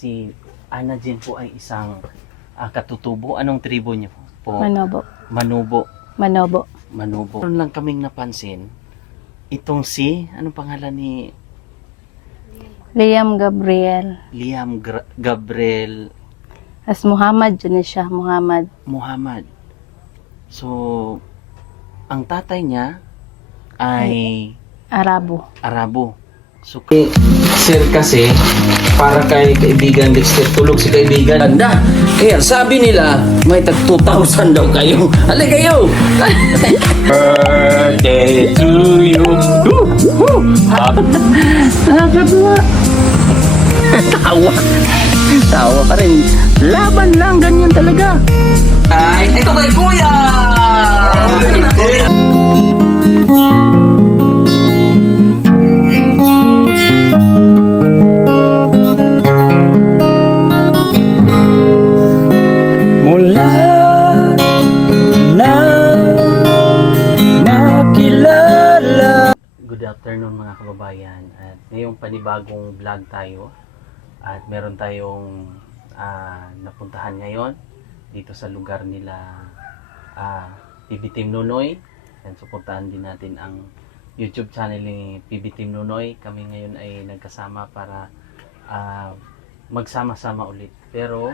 Si Ana Jean po ay isang katutubo. Anong tribo niyo po? Manobo. Manubo. Manobo. Manubo. Meron lang kaming napansin, itong si, anong pangalan ni Liam Gabriel. Liam Gabriel As Muhammad, yun siya. Muhammad. So, ang tatay niya ay Arabo. Arabo. So, sir kasi, para kay kaibigan Dexter, tulog si kaibigan. Anda, kaya sabi nila, may tag 2,000 daw kayo. Halay kayo! Birthday to you! Nakakatuwa! Tawa! Tawa ka rin. Laban lang, ganyan talaga. Ay, ito kay Kuya! Mula na nakilala. Good afternoon mga kababayan. At ngayong panibagong vlog tayo. At meron tayong napuntahan ngayon dito sa lugar nila PB Team Nunoy. And suportahan din natin ang YouTube channel ni PB Team Nunoy. Kami ngayon ay nagkasama para magsama-sama ulit. Pero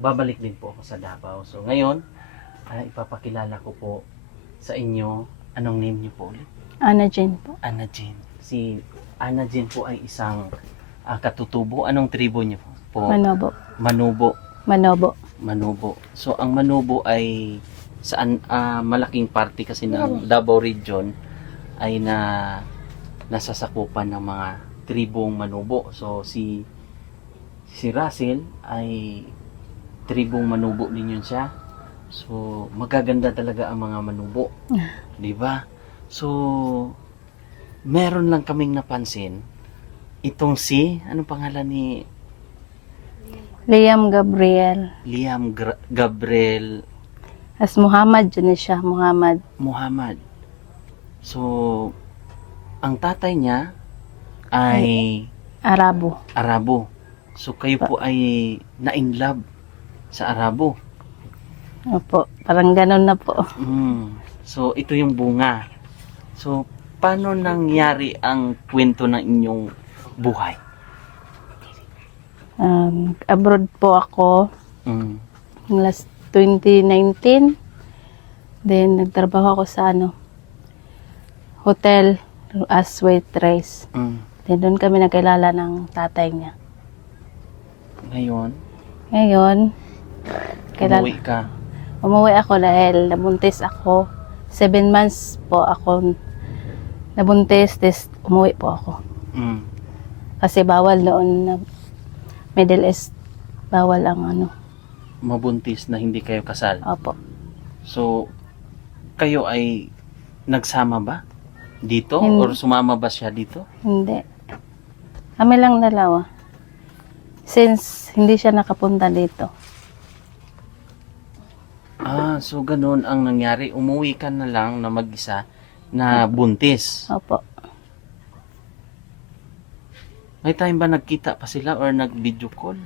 babalik din po ako sa Davao. So ngayon, ipapakilala ko po sa inyo, anong name niyo po ulit? Ana Jean po. Ana Jean. Si Ana Jean po ay isang katutubo. Anong tribo niyo po? Manobo. Manubo. Manobo. Manubo. So ang Manubo ay saan malaking parte kasi ng Davao region ay nasasakupan ng mga tribong Manubo. So si Russell ay tribong Manubo din yun siya. So magaganda talaga ang mga Manubo. 'Di ba? So meron lang kaming napansin, itong si, anong pangalan ni Liam Gabriel. Liam Gabriel As Muhammad, yun siya. Muhammad. So, ang tatay niya ay Arabo. Arabo. So, kayo po ay na-in-love sa Arabo. Opo. Parang ganun na po. So, ito yung bunga. So, paano nangyari ang kwento ng inyong buhay? Abroad po ako. Last 2019. Then, nagtrabaho ako sa hotel as waitress. Then, doon kami nagkilala ng tatay niya. Ngayon, Umuwi ka. umuwi ako dahil nabuntis ako. 7 months po ako nabuntis, des umuwi po ako. Kasi bawal noon na Middle East, bawal ang Mabuntis na hindi kayo kasal. Opo. So, kayo ay nagsama ba dito? Hindi. Or sumama ba siya dito? Hindi. Kami lang dalawa. Since hindi siya nakapunta dito. So ganun ang nangyari. Umuwi ka na lang na mag-isa na buntis. Opo. May time ba nagkita pa sila or nag-video call?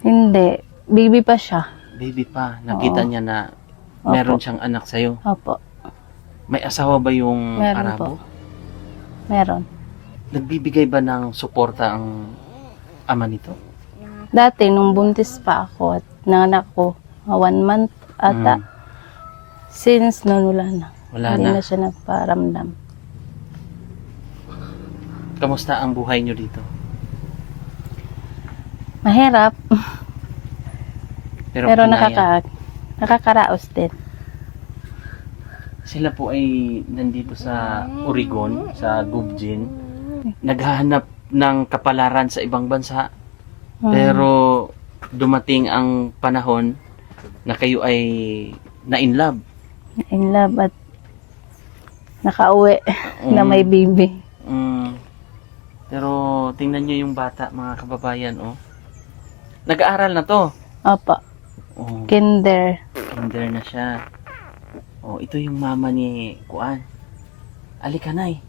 Hindi. Baby pa siya. Baby pa. Nakita Oo. niya na Opo. meron siyang anak sa'yo. Opo. May asawa ba yung Meron Arabo? po. Meron. Nagbibigay ba ng suporta ang ama nito? Dati, nung buntis pa ako at nanganak ko, 1 month ata. Since noon wala na. Wala Hindi na. na siya nagparamdam. Kamusta ang buhay nyo dito? Mahirap. Pero kinaya. nakakaraos din. Sila po ay nandito sa Oregon, sa Gubjin. Naghahanap ng kapalaran sa ibang bansa. Pero dumating ang panahon na kayo ay na-in-love. In love at nakauwi na may baby. Pero tingnan nyo yung bata, mga kababayan, oh. Nag-aaral na to. Opo. Oh, Kinder. kinder na siya. Oh, ito yung mama ni Kuan. Alikanay.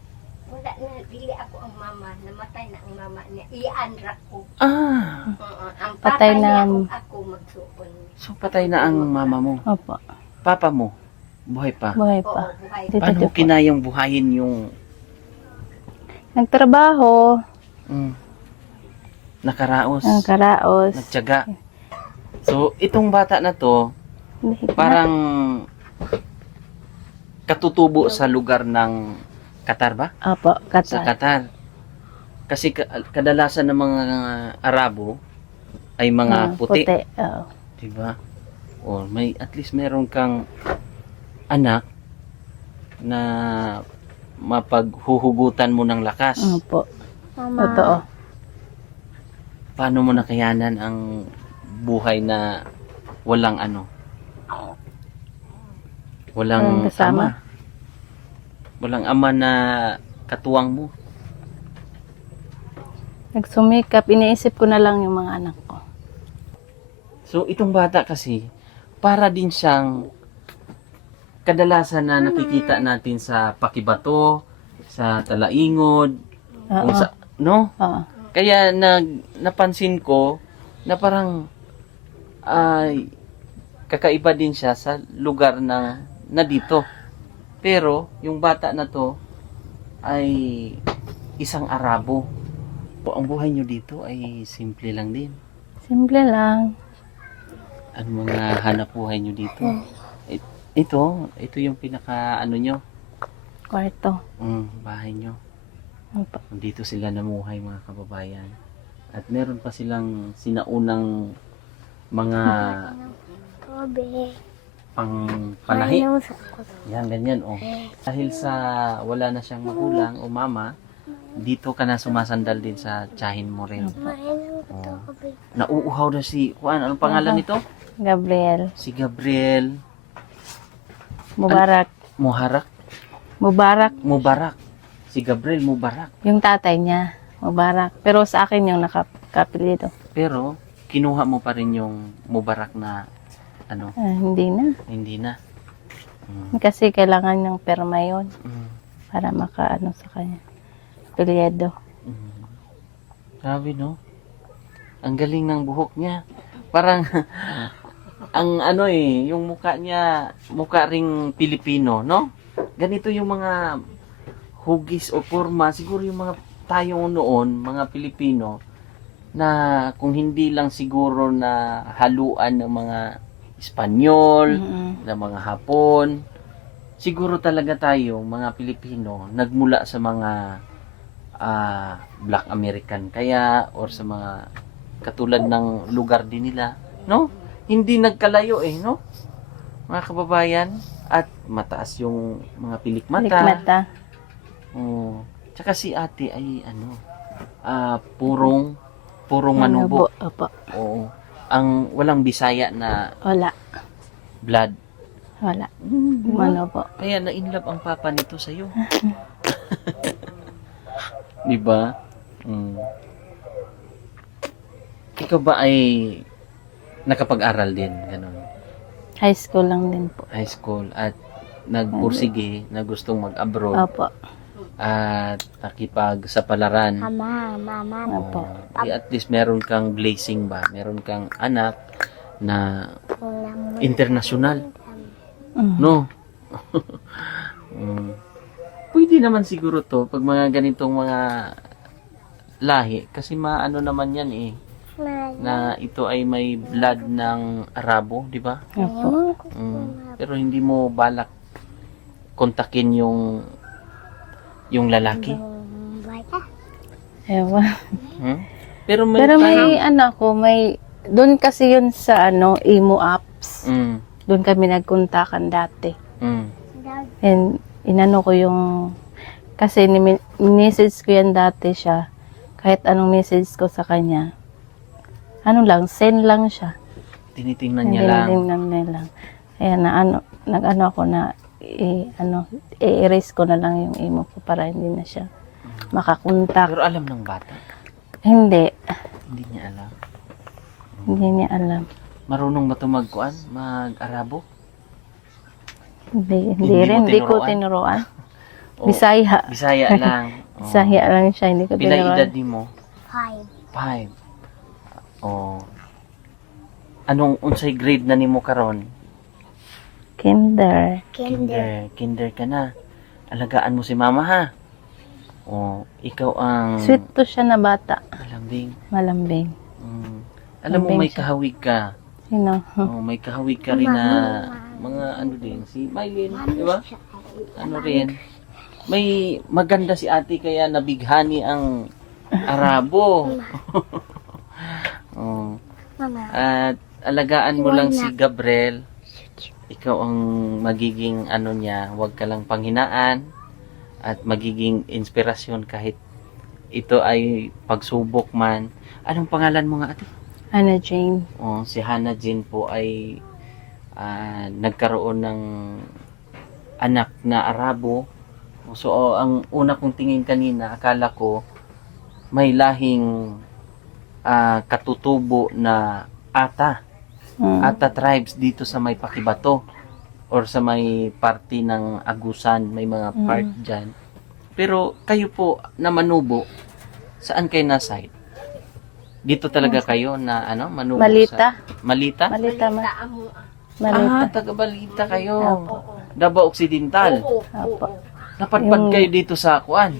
bata na dili ako ang mama, namatay na ang mama niya. Ianra ko. Ah, Ang Patay papa niya na- ug ako magsuon. so patay na ang mama mo. Opo. Papa mo, buhay pa. Buhay Oo, pa. buhay. Dito Paano mo po. kinayang buhayin yung Nagtrabaho, mm, nakaraos, ang karaos. nagtiyaga? So, itong bata na to, parang katutubo sa lugar ng Qatar ba? Opo, Sa kata. Qatar. Kasi kadalasan ng mga Arabo ay mga puti, Oo. 'di ba? O may at least meron kang anak na mapaghuhugutan mo ng lakas. Opo. Totoo. Paano mo nakayanan ang buhay na walang ano? Walang Walang kasama. ama. Walang ama na katuwang mo. Nagsumikap, iniisip ko na lang yung mga anak ko. So, itong bata kasi, para din siyang kadalasan na nakikita natin sa pakibato, sa talaingod, Oo. kung sa, no? Oo. Kaya napansin ko na parang ay kakaiba din siya sa lugar na dito. Pero yung bata na to ay isang Arabo. O, ang buhay nyo dito ay simple lang din. Simple lang. Ano mga hanap buhay nyo dito? Ito yung pinaka ano nyo, Kwarto. bahay nyo. Opo. Dito sila namuhay mga kababayan. At meron pa silang sinaunang mga pangpanahi. Yan, ganyan oh. Dahil sa wala na siyang magulang o mama, dito ka na sumasandal din sa tiyahin mo rin. Oh. Nauuhaw na si Juan. Anong pangalan nito? Gabriel. Si Gabriel Mubarak. Muharak. Mubarak. Mubarak. Si Gabriel Mubarak. Yung tatay niya. Mubarak. Pero sa akin yung nakapilito. Pero kinuha mo pa rin yung Mubarak na ano, Hindi na. hindi na. Kasi kailangan yung perma yun Mm. para makaano sa kanya. Apelyido. Grabe no? Ang galing ng buhok niya. Parang ang ano yung mukha niya, mukha ring Pilipino, no? Ganito yung mga hugis o forma, siguro yung mga tayo noon, mga Pilipino, na kung hindi lang siguro na haluan ng mga Espanyol, ng mga Hapon, siguro talaga tayo, mga Pilipino, nagmula sa mga Black American kaya, or sa mga katulad ng lugar din nila, no? Hindi nagkalayo no? Mga kababayan, at mataas yung mga pilikmata. Likmata. Oh. Tsaka si ate ay purong manubo. Opo. Oo. Ang walang Bisaya na Wala. blood. Wala. Manubo. Kaya na-inlove ang papa nito sa'yo. Di ba? Ikaw ba ay nakapag-aral din? Ganun. High school lang din po. High school. At nagpursige na gustong mag-abroad. Opo. At nakipagsapalaran. Opo. At least meron kang blessing ba? Meron kang anak na international. No? Pwede naman siguro to pag mga ganitong mga lahi. Kasi maano naman yan na ito ay may blood ng Arabo, di ba? Opo. Pero hindi mo balak kontakin yung lalaki. Ewan. Pero may Pero time. may may doon kasi yun sa emo apps. Doon kami nagkontakan dati. And inano ko yung kasi message ko yan dati siya. Kahit anong message ko sa kanya. Ano lang, send lang siya. Tinitingnan niya lang. Tinitingnan niya lang. Kaya nag-ano ako na i-erase ko na lang yung emo ko para hindi na siya makakontak. Pero alam ng bata. Hindi. Hindi niya alam. Hindi niya alam. Marunong ba ito magkuan? Mag-Arabo? Hindi Hindi mo rin. Hindi ko tinuruan? tinuruan. O, Bisaya. Bisaya lang. Oh. Sahiya lang siya, hindi ko Pila edad binuruan. ni mo? 5. 5. Oh. Anong unsay grade na nimo karon? Kinder. Kinder ka na. Alagaan mo si mama ha. Oh, ikaw ang Sweet to siya na bata. malambing. Malambing. Mm. Alam mo Malambing may siya. kahawig ka. Sino? Oh, may kahawig ka rin na mga ano din si Mylene, di ba? Ano rin. May maganda si ate kaya nabighani ang Arabo. Oh. Mama. At alagaan mo lang si Gabriel. Ikaw ang magiging ano niya, huwag ka lang panghinaan at magiging inspirasyon kahit ito ay pagsubok man. Anong pangalan mo nga ate? Ana Jane. Oh, si Hannah Jean po ay nagkaroon ng anak na Arabo. So, ang una kong tingin kanina, akala ko may lahing katutubo na Ata. Ata tribes dito sa may Pakibato or sa may party ng Agusan, may mga part dyan. Pero kayo po na Manubo, saan kayo na side? Dito talaga kayo na ano, Manubo Malita. Malita? Malita. Amo. Malita. Taga Balita kayo. Opo. Davao Occidental. Oo. Opo. Napadpad Yung- kayo dito sa Kuan.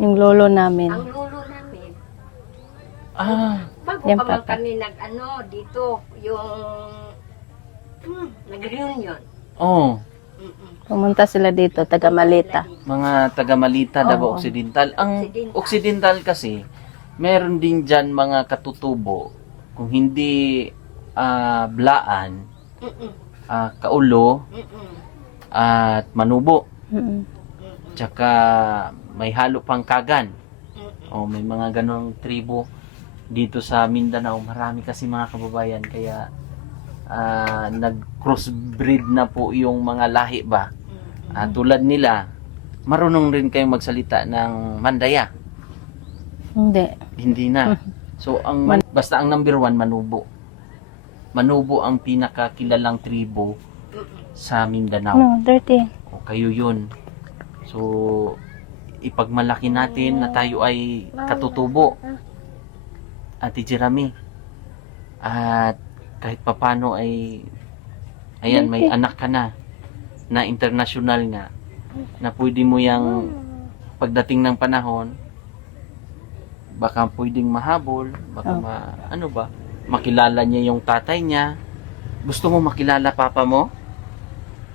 Yung lolo namin. Ang lulo namin. Bago Yan pa man papa. kami dito, yung nag-reunion. Oh, Pumunta sila dito, taga Malita. mga taga Malita, Davao Oo. Occidental. Ang Occidental. Occidental kasi, meron din dyan mga katutubo. Kung hindi Blaan, Mm-mm. Kaulo, Mm-mm. at Manubo. Mm. Tsaka may halo pang Kagan. Mm-mm. O may mga ganong tribo dito sa Mindanao. Marami kasi mga kababayan kaya nag-crossbreed na po yung mga lahi ba. Tulad nila, marunong rin kayong magsalita ng Mandaya. Hindi. Hindi na. So basta ang number 1 Manubo. Manubo ang pinakakilalang tribo sa Mindanao. No, dirty. O kayo yun. So ipagmalaki natin na tayo ay katutubo. Ate Jeremy. At kahit papano ay ayan, may anak ka na international nga na pwede mo yang pagdating ng panahon baka pwedeng mahabol, baka ano ba, makilala niya yung tatay niya. Gusto mo makilala papa mo?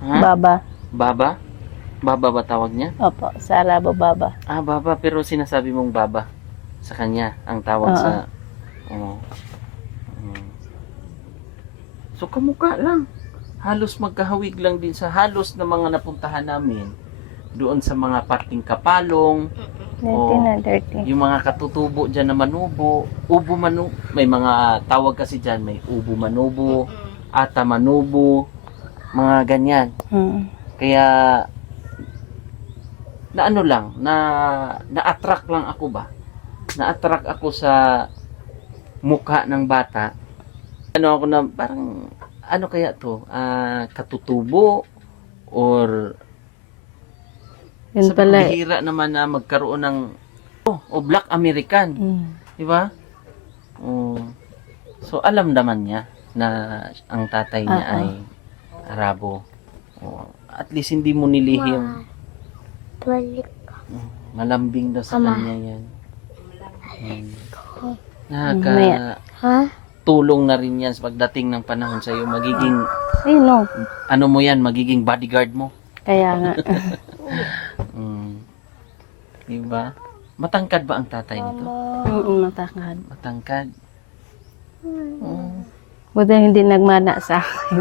Ha? Baba. Baba? Baba ba tawag niya? Opo, sa Arabo Baba. Baba, pero sinasabi mong baba sa kanya ang tawag Oo. sa So kamukha lang. Halos magkahawig lang din sa halos na mga napuntahan namin doon sa mga parting Kapalong, Dirty na, dirty. yung mga katutubo dyan na Manubo, Ubo Manubo, may mga tawag kasi dyan, may Ubo Manubo, Ata Manubo, mga ganyan. Kaya na ano lang, na-attract lang ako ba? Na-attract ako sa mukha ng bata. Ano ako na parang ano kaya to? Katutubo or Yun sa pala. bihira naman na magkaroon ng o Black American, di ba? So alam naman niya na ang tatay niya ay Arabo. At least hindi mo nilihim. Malambing daw sa kanya yan. Tulong na rin yan sa pagdating ng panahon sa iyo. Magiging, Ay, no. ano mo yan, magiging bodyguard mo. Kaya nga. Diba? Matangkad ba ang tatay nito? Matakad. Matangkad. Buti hindi nagmana sa akin.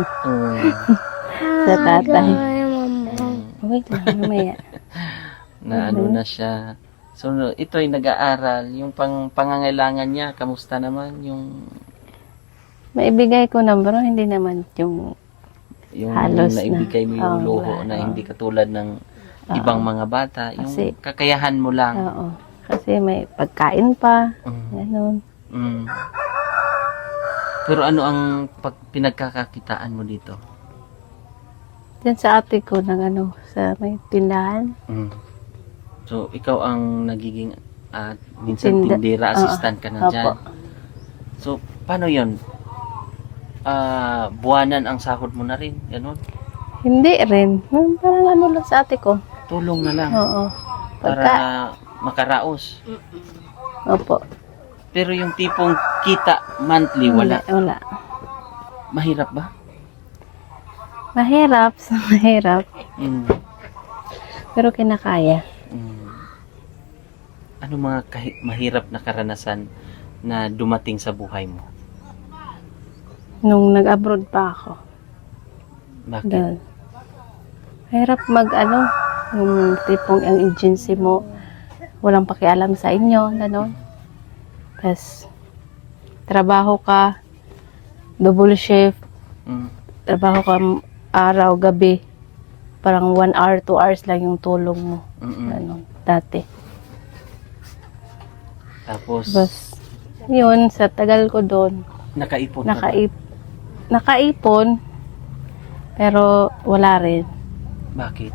Sa tatay. Wait lang, mamaya. Na ano na siya. So, ito ay nag-aaral. Yung pangangailangan niya, kamusta naman? Yung Maibigay ko na, bro, hindi naman yung halos naibigay mo yung luho na hindi katulad ng ibang mga bata. Yung Kasi- kakayahan mo lang. Oo. Kasi may pagkain pa. Ganun. Pero ano ang pinagkakakitaan mo dito? Diyan sa ate ko, sa may tindahan. So, ikaw ang nagiging minsan tindera, assistant ka na dyan. Opo. So, paano yun? Buwanan ang sahod mo na rin, gano'n? Hindi rin. Parang ano lang sa ate ko. Tulong na lang Oo. para makaraos. Opo. Pero yung tipong kita monthly, wala. Wala. Mahirap ba? Mahirap. Mahirap. Mm. Pero kinakaya. Mm. Ano mga mahirap na karanasan na dumating sa buhay mo? Nung nag-abroad pa ako. Bakit? Dahil mahirap yung tipong ang agency mo, walang pakialam sa inyo, gano'n. Tapos, trabaho ka, double shift, Mm. trabaho ka araw, gabi. Parang 1 hour, 2 hours lang yung tulong mo. Mm-mm. Gano'n, dati. Tapos, Tapos, yun, sa tagal ko doon, nakaipon ka ba? nakaipon, pero wala rin. Bakit?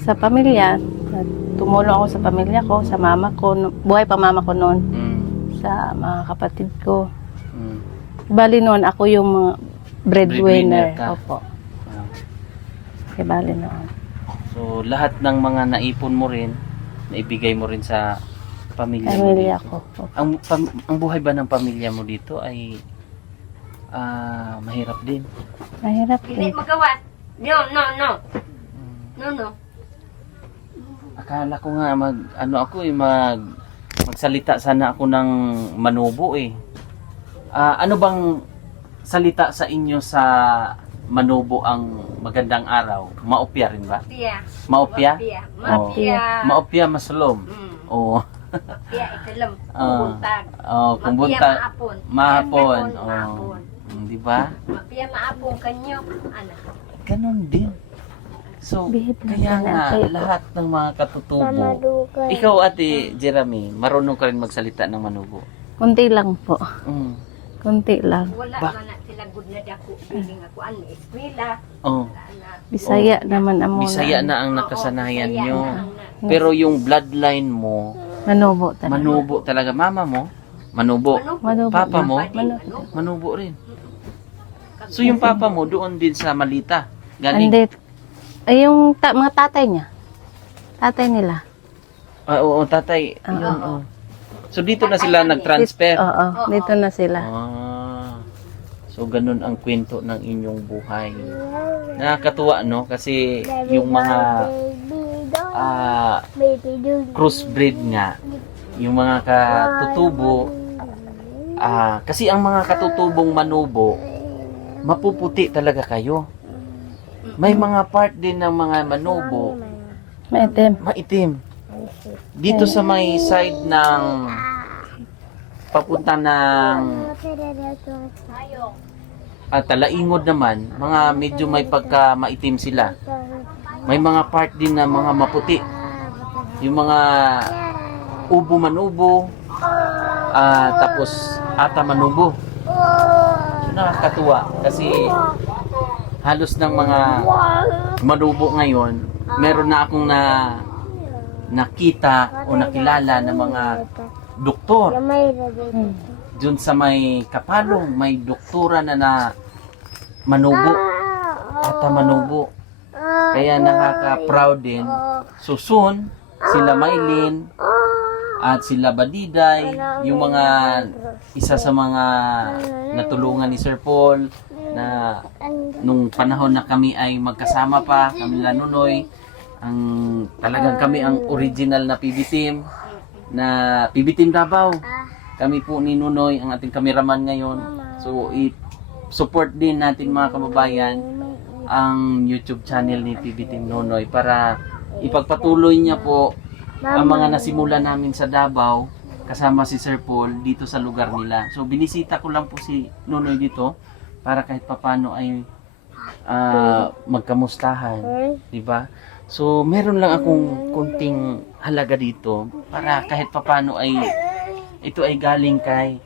Sa pamilya, tumulong ako sa pamilya ko, sa mama ko, buhay pa mama ko noon, Mm. sa mga kapatid ko. Mm. Bali noon, ako yung mga breadwinner. Breadwinner ka. Opo. Ah. Kaya bali noon. So, lahat ng mga naipon mo rin, naibigay mo rin sa pamilya mo Pamilya dito. ko. Opo. Ang buhay ba ng pamilya mo dito ay mahirap din. Mahirap Hindi din. magawa. No. Akala ko nga magsalita sana ako ng Manubo eh. Ano bang salita sa inyo sa Manubo ang magandang araw? Maopya rin ba? Mapia. Maopya? Mapia. Maopya masulom. Oo. Mapia italam. Ah. Buntag. Kung Mapia bunta, maapon. mahapon. Maapon. Di ba? Mapia maapon kanyo. Ana. Ganon din. So, Bihip na kaya pala, nga, ate. lahat ng mga katutubo. Ikaw, Ate Jeremy, marunong ka rin magsalita ng Manubo. Kunti lang po. Mm. Kunti lang. Wala man na sila good na dako. Biling ako an eskwela. Oh, Ana. Bisaya naman amo Bisaya na ang nakasanayan Bisaya nyo. na. Pero yung bloodline mo, Manubo talaga. Manubo talaga. Mama mo, Manubo. Manubo. Papa mo, Manubo. Manubo rin. So yung papa mo, doon din sa Malita. Galing. Andit. Ay, yung mga tatay niya. Tatay nila. Oo, tatay. Oo. Yun, oo. So dito na sila nag-transfer. Oo, dito na sila. So ganun ang kwento ng inyong buhay. Nakakatuwa, no? Kasi yung mga crossbreed nga, yung mga katutubo, kasi ang mga katutubong Manubo, mapuputi talaga kayo. May mga part din ng mga Manubo, Maitim. maitim. Dito sa may side ng papunta ng Talaingod naman, mga medyo may pagka maitim sila. May mga part din na mga maputi. Yung mga ubo manubo, tapos ata manubo. So, nakakatuwa kasi halos ng mga manubo ngayon, meron na akong nakita o nakilala ng mga doktor. Diyon sa may Kapalong, may doktora na manubo. Ata manubo. Kaya nakaka-proud din. So soon, sila Maylin at sila Badiday, yung mga isa sa mga natulungan ni Sir Paul na nung panahon na kami ay magkasama pa, kami Lanunoy, talagang kami ang original na PB team Davao. Kami po ni Nunoy, ang ating kameraman ngayon. So i-support din natin mga kababayan ang YouTube channel ni PB Team Nunoy para ipagpatuloy niya po ang mga nasimula namin sa Davao kasama si Sir Paul dito sa lugar nila. So binisita ko lang po si Nunoy dito para kahit papano ay magkamustahan, di ba? So meron lang akong konting halaga dito para kahit papano ay ito ay galing kay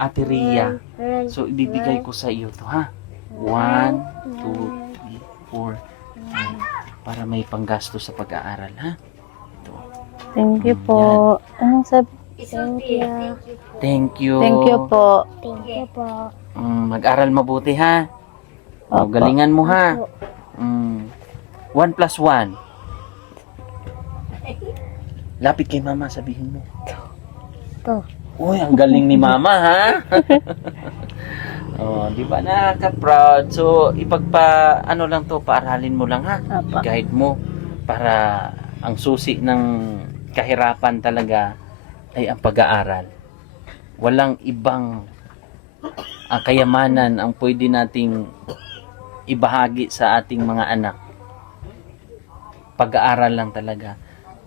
Ate Rhea. So ibibigay ko sa iyo to, ha? 1, 2, 3, 4, 5 para may panggasto sa pag-aaral, ha? Thank you po. Anong sabi? Isulti. Thank you po. Thank you. Thank you po. Thank you po. Mag-aral mabuti ha. O, Opo. galingan mo ha. 1 plus 1. Lapit kay mama, sabihin mo. To. Uy, ang galing ni mama ha. Di ba nakaka-proud? So, ano lang to, paaralin mo lang ha. Opo. Guide mo para ang susi ng kahirapan talaga ay ang pag-aaral. Walang ibang ang kayamanan ang pwede nating ibahagi sa ating mga anak. Pag-aaral lang talaga.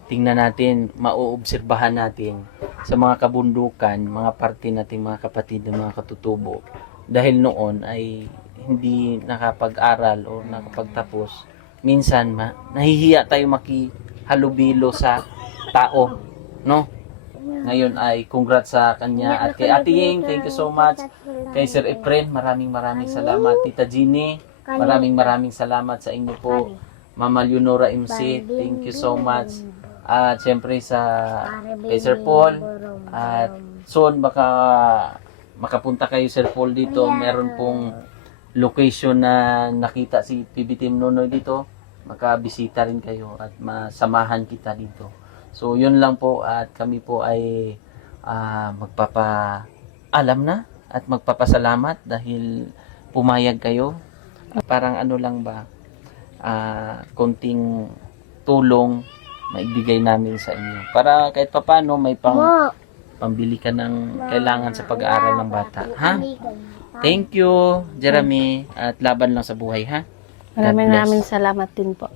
Tingnan natin, mauobserbahan natin sa mga kabundukan, mga parte nating mga kapatid ng mga katutubo. Dahil noon ay hindi nakapag-aral o nakapagtapos, minsan nahihiya tayo makihalubilo sa tao, no? Ngayon ay congrats sa kanya at kay Ate Ying, thank you so much. Kay Sir Efren, maraming salamat. Tita Jeannie, maraming salamat sa inyo po. Mama Leonora MC, thank you so much. At syempre kay Sir Paul, at soon baka makapunta kayo Sir Paul dito. Meron pong location na nakita si PB Team Nonoy dito. Makabisita rin kayo at masamahan kita dito. So yun lang po, at kami po ay magpapaalam na at magpapasalamat dahil pumayag kayo. Parang ano lang ba, konting tulong maibigay namin sa inyo. Para kahit papano may pambili ka ng kailangan sa pag-aaral ng bata. Ha? Thank you, Jeremy. At laban lang sa buhay, ha? God bless. Maraming salamat din po.